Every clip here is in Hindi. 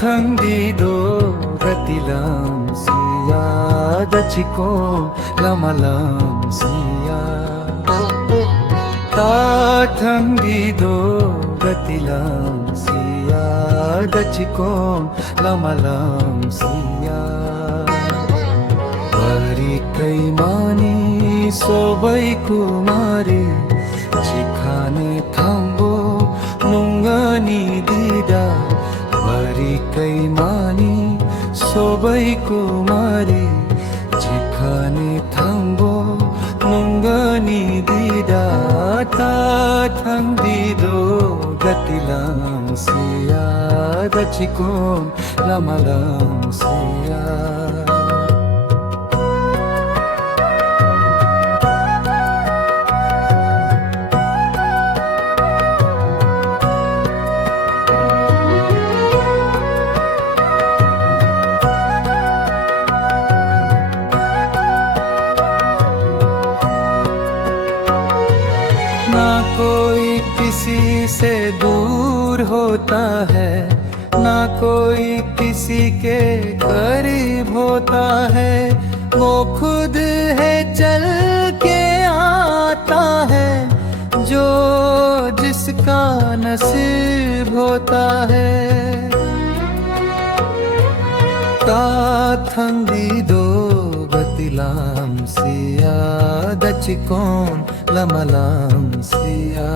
ತಂದಿದೋ ಗತಿಲಂ ಸಿಯಾದ ಚಿಕೋ ಲಮಲಂ ಸಿಯಾ ತಂದಿದೋ ಗತಿಲಂ ಸಿಯಾದ ಚಿಕೋ ಲಮಲಂ ಸಿಯಾ Bari kai mani sobai kumari Chikhane thambo nungani dida Bari kai mani sobai kumari Chikhane thambo nungani dida Ta thandido gatilam siya Dachikon lamalam siya ना कोई किसी से दूर होता है ना कोई किसी के करीब होता है वो खुद है चल के आता है जो जिसका नसीब होता है काथंदिदो gatilam siya dachikon lamalam siya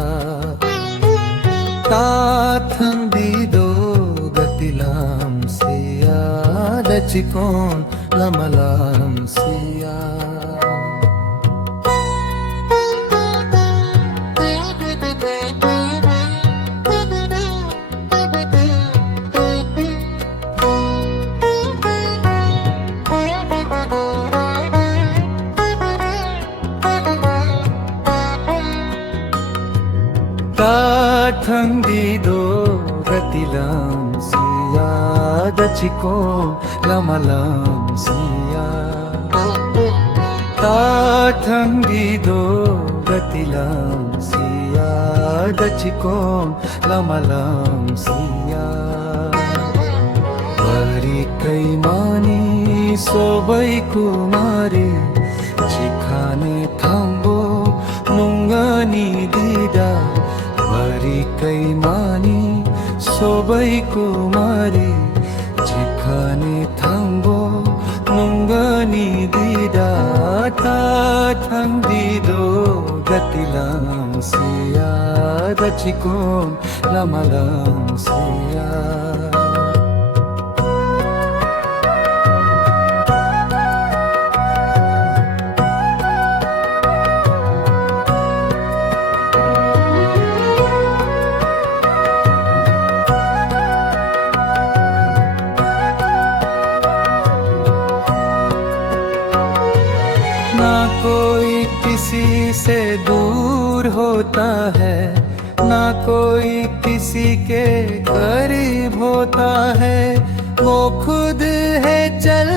kathangdido gatilam siya dachikon lamalam siya Kathangdido gatilam siya dachiko lamalam siya Kathangdido gatilam siya dachiko lamalam siya Bari kai mani sobai kumari Chikhane thambo nungani dida Bari kai mani sobai kumari Chikhane thambo nungani dida Ta thandido gatilam siya Dachikon lamalam siya ना कोई किसी से दूर होता है ना कोई किसी के करीब होता है वो खुद है चल